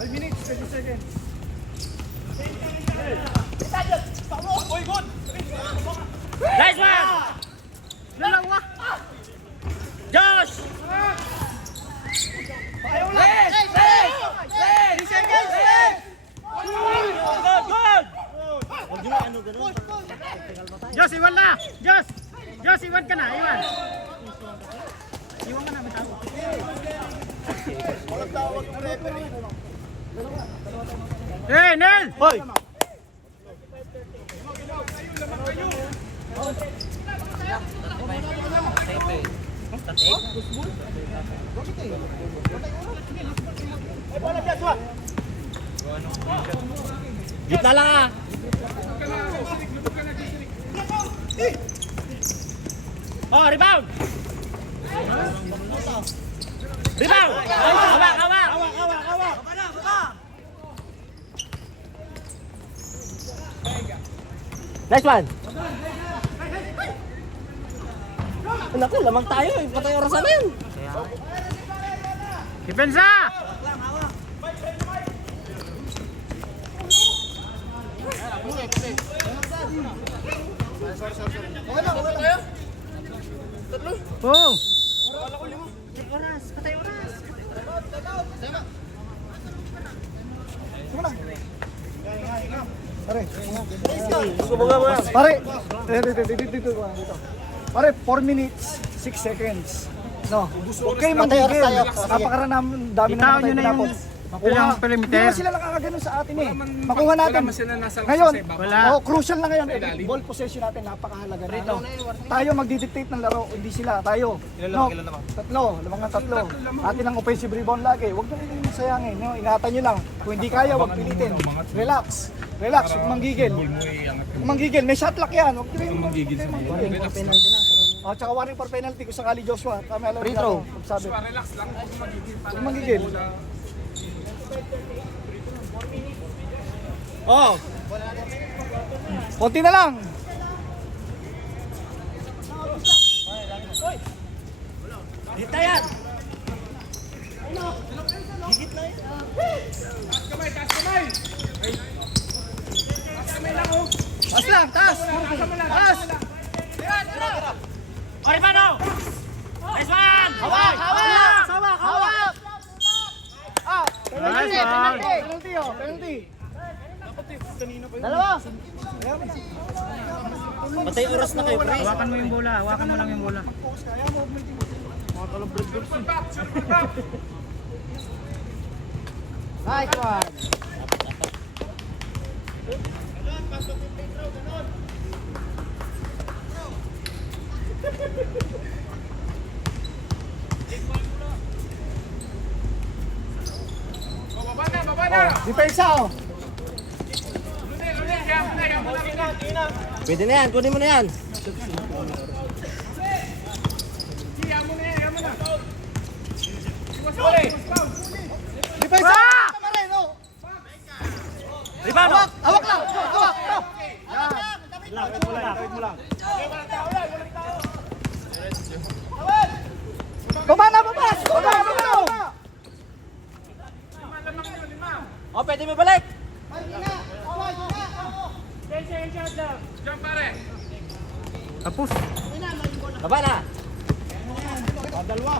5 minutes, 20 seconds. Nice one! Dalawa! Josh! Ayaw lang! 3 seconds! Good, good! Huwag nyo ano ganun. Diyos, iwan na! Diyos! Diyos, iwan ka na! Iwan! Iwan ka na, may tao. Walang tawag na referee. Hey, Nel! Hoy! Gitna lang ah! Oh, rebound! Rebound! Hawak, hawak! Nice one! Naku, lamang tayo eh. Patay orasan na yun. Depensa! Oh! Oras, patay oras. Pare, dito. Pare, 4 minutes, 6 seconds. No, okay, mantigil. Napakaranam, dami na naman tayo pinapot. Makuha, hindi naman sila nakakaganon sa atin eh. Makuha natin. Ngayon, crucial na ngayon. Ball possession natin, napakahalaga na. No? Tayo magdidictate ng laro, hindi sila. Tayo. No, tatlo. Atin ang offensive rebound lagi. Huwag nyo yung sayangin. No? Ingatan nyo lang. Kung hindi kaya, huwag pilitin. Relax. Huwag manggigil. May shot lock yan. Huwag nyo yung manggigil. Oh, tsaka warning for penalty kung sakali Joshua. Free throw. Relax lang. Huwag manggigil. Oh. Konti na lang. Gitna yan! Taas lang, taas. Taas. Oribano! Nice one! Hawak. Ah, penalty. Dalawa. Patay oras na kayo, pre. Hawakan mo yung bola, hawakan mo lang yung bola. Nice one. Baba na. Depensa oh. Pwede na yan, kunin mo na yan. Depensa! Ribano! Hawak lang! Hawak! Baba na! O, pwede mo balik! Tapos. Baba na! Dalawa.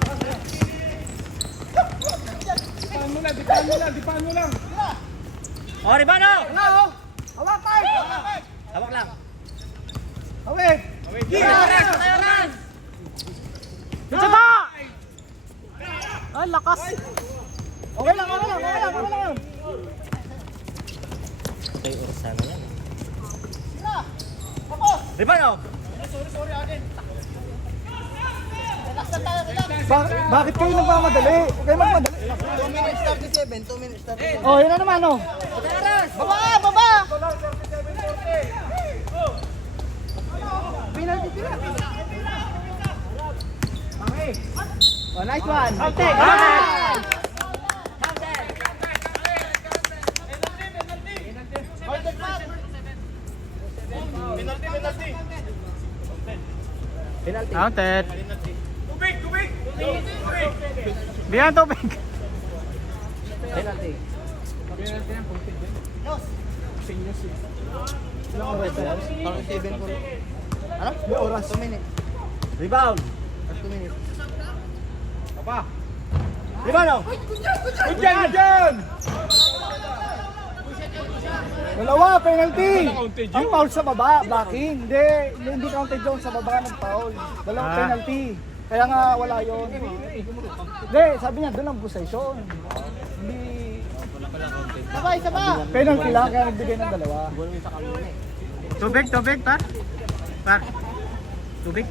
Dipahan mo lang. O, Ribano! Hawak tayo! Hawak lang. Hawak! Patay oras! Dito ba? Ay, lakas. Okay lang. Patay oras sana yan. Ribano! Bakit kayo nagmamadali? Huwag kayo magmadali. 2 minutes 37, 2 minutes 37. Oh, yun na naman oh. Baba! Penalty sila. Okay. Oh, nice one. Okay. Penalty. Counted. Tubig! Bihan tubig! Penalty. Ilang oras na yan? Parang 7 po. Ano? May oras. 2 minutes. Rebound. 2 minutes. Rebound, oh. Dalawa, penalty! Ang foul sa baba, blocking. Hindi counted doon sa baba ng foul. Dalawang penalty. Kaya nga wala yun. Hindi, sabi niya doon ang possession. Hindi... Sabay! Penalty lang, kaya nagbigay ng dalawa. Tubig, par. Par. Tubig.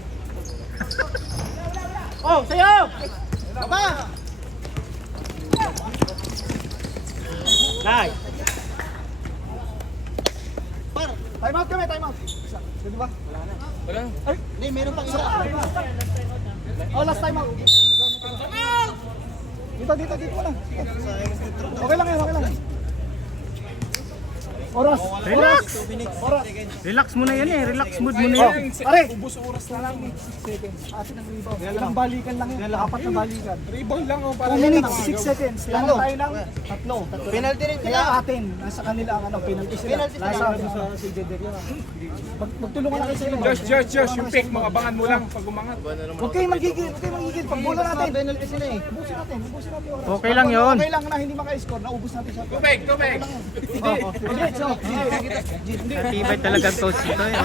Oh, sayo! Baba! Nice. Time out kami, time out. Pwede ba? Wala na. Ay, Hindi, meron pang isa. oh, last time out. Dito lang. Okay lang yan. Oras. Relax. Oras. Relax mo na yan eh. Relax mood mo na Oh, yan. pare. Ubus oras na lang. 6 seconds. Atin ang rebound. Ilang balikan lang yan. 4 na balikan. Rebound lang oh. 2 minutes, 6 seconds. Lahat tayo ng tatlo. Penalty rin Kaya sila. atin, nasa kanila ang penalty sila. Penalty sila. Nasa atin sa CJ Derio. Magtulungan na kayo sa inyo. Josh, yung pick mo, abangan mo lang pag umangat. Huwag kayong magigil. Pag bola natin. Penalty sila eh. Ubusin natin yung oras. Okay lang yun. Okay lang na hindi maka-score. Naubos natin siya. Tubig! Tibay talagang coach ito eh.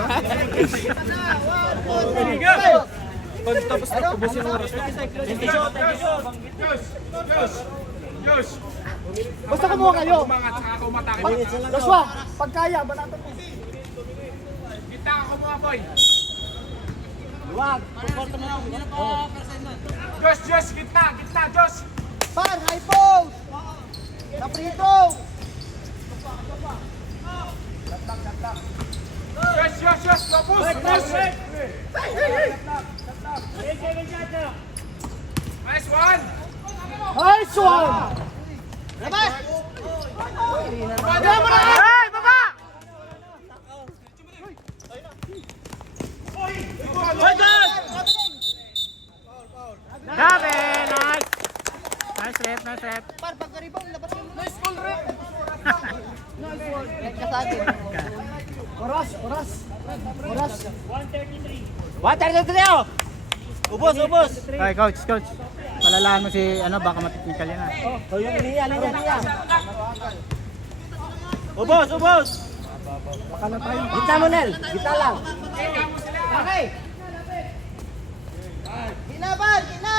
Josh! Basta kumuha kayo. Umangat, saka ka umatake. Joshua, pag kaya, banatan mo. Kita ka kumuha, boy! Luwag. Josh! Gitna, Josh! Par, high post! Naprito! Josh! Go, push! Nice one! Nice one! Ay, baba! Gabi! Nice! Nice rep. Par, pagka-rebound, labas mo. Nice ball, Rep. Like ka sa akin. Oras! 133, oh. Ubos. Ay, coach. Palalaan mo si, baka matiknikal yan ah. Oh, yung iniya. Ubos. Baka na tayo. Gitna mo, Nel. Gitna lang. Gina, Par, gina.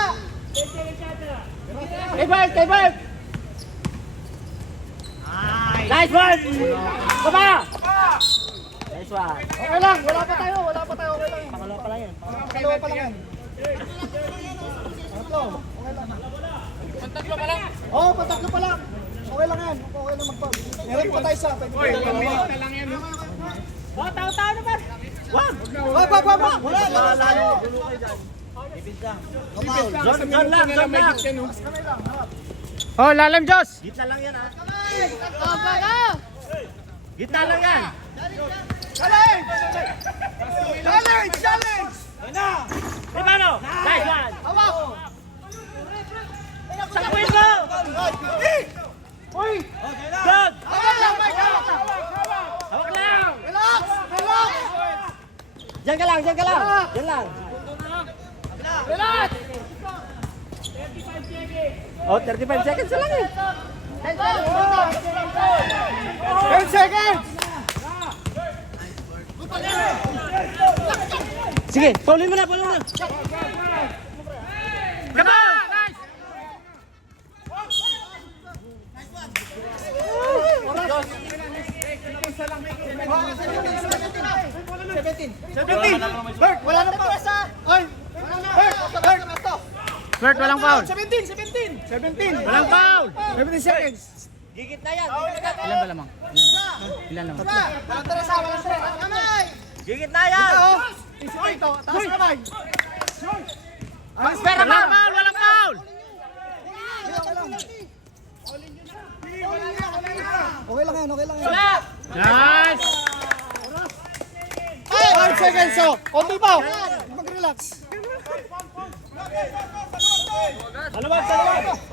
Kay Bert. Nice one. Baba. Nice one. Okay lang, wala pa tayo, okay lang. Pangalawa pa lang yan. Dalawa pa lang yan. Tatlo, okay lang. Pantatlo pa lang! Oo, patatlo pa lang. Okay lang yan, okay lang mag-foul. Meron pa tayo sa atin. Boy, 1 minute na lang yan. Tao na ba? Wag. Ba! Wala tayo. John lang. Oh, lalam, Diyos! Gitna lang yan, ha? Gitna lang yan. Challenge! Ribano. Nice one. Hawak! Sakpuin mo. Uy! Good. Hawak lang, Mike! Hawak lang! Hawak lang. Relax! Diyan ka lang. Diyan lang. Relax! Oh, 35 seconds lang eh. 10 seconds! Sige, paulin mo na. Gaba! Nice! Bert, wala na pa sa... Ay! Bert, walang foul. 17! Walang foul! 17 seconds! Gigit na yan. Ilan ba lamang? Ilan lamang? Gigit na yan. Ito, taas kamay! Walang foul! Walang foul! Okay lang yan. Nice! 5 seconds, so! Konti pa! Mag-relax! Salawag.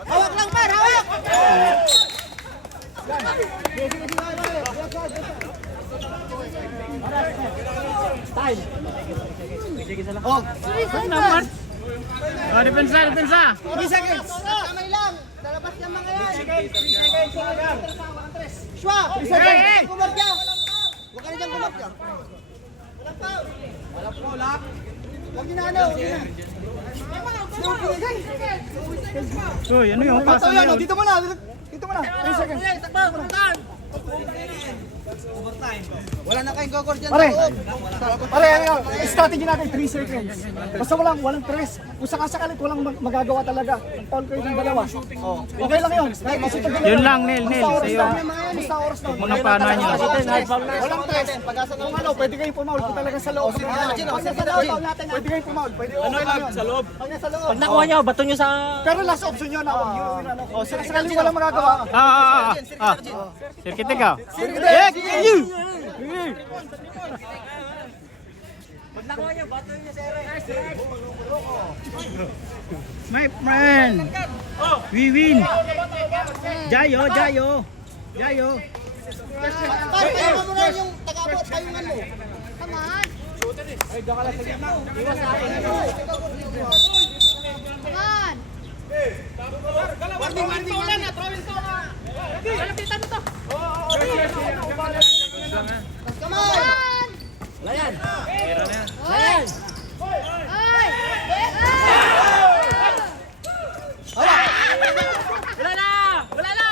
Hawak lang, Par! Hawak! Oh, Number. Oh, depensa, depensa. 3 seconds. Kamay lang. Lalabas ng mga yan. 3 seconds. Shwa! 3 seconds. Kumarga. Huwag ka na dyan kumarga. Huwag ginanaw. Uy, ano yung pass Ito na yan, yun? dito muna. Dito muna. 3 seconds. Wala na kayong gogor dyan. Pare, pare, strategy natin 3 seconds. Basta walang tres. Kung sakasakalit walang magagawa talaga. Ang foul kayo ng dalawa. Oh. Okay lang yun. Kahit kasi ito Yun lang, Nel, Basta Nel, oras sa'yo. lang. Basta oras lang. Huwag mo nang paano nyo. Walang tres. Kung ano, pwede kayong pumaul. Kung talaga sa loob. Pag nasa loob, pwede kayong pumaul. Pwede okay lang yun. Sa loob? Pag nasa loob. Pag nakuha nyo, bato nyo sa... Pero last option yun na. Oh, sakasakalit walang magagawa. Sirkit ka. Pag nakuha nyo, bato nyo sa ere. My friend. We win. Jayo, jayo. Jayo. Pare, kaya mo na yung taga-abot. Payungan mo. Come on. Come on. Come on. Wala yan. Oy! Oy! Wala na! Wala na!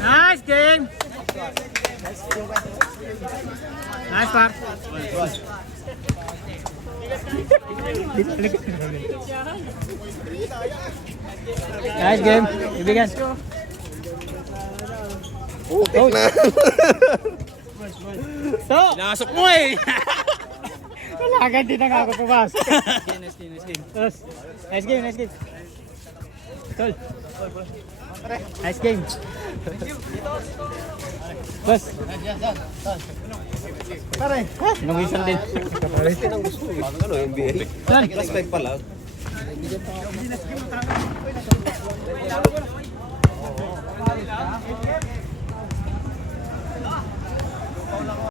Nice game. Nice par. Nice game. Ibigan. Putik na. Nasok mo eh. Wala agad din ako pumasok. Nice game, nice game. Tol. Nice game. Boss. Pare. Sinong whistle din. Ano, NBA? Yan. Plus 5 pa lang.